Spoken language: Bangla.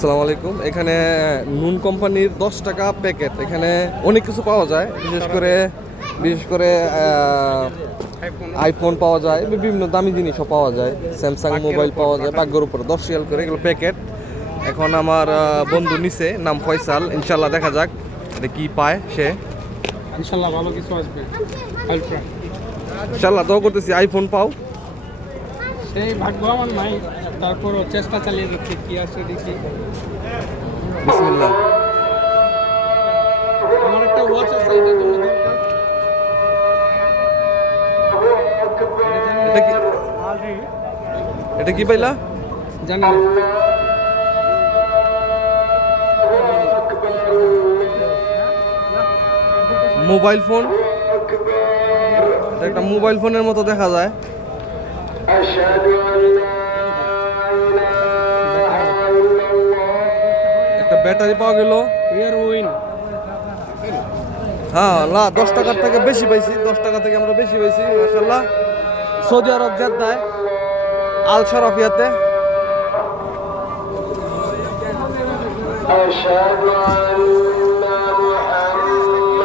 আসসালামু আলাইকুম। এখানে নুন কোম্পানির 10 টাকা প্যাকেট, এখানে অনেক কিছু পাওয়া যায়। বিশেষ করে আইফোন পাওয়া যায়, বিভিন্ন দামি জিনিসও পাওয়া যায়, স্যামসাং মোবাইল পাওয়া যায়। ভাগ্যের উপরে 10 রিয়াল করে এগুলো প্যাকেট। এখন আমার বন্ধু নিছে, নাম ফয়সাল। ইনশাল্লাহ দেখা যাক এটা কি পায় সে। ইনশাল্লাহ ভালো কিছু আসবে। ইনশাল্লাহ দোয়া করতেছি আইফোন পাও। সেই ভাগ্য আমার নাই, তারপরও চেষ্টা চালিয়ে দেখি কি আসে দেখি। বিসমিল্লাহ। আমার একটা ওয়াচ আছে, এটার জন্য দরকার। এটা কি এটা কি পাইলা? জানি না। মোবাইল ফোন, একটা মোবাইল ফোনের মতো দেখা যায়। একটা ব্যাটারি পাওয়া গেল। ইয়ার উইন হ্যাঁ না, 10 টাকার থেকে বেশি পাইছি, 10 টাকা থেকে আমরা বেশি পাইছি মাশাআল্লাহ। সৌদি আরব জেদ্দায় আল শরাফিয়াতে। أشهد أن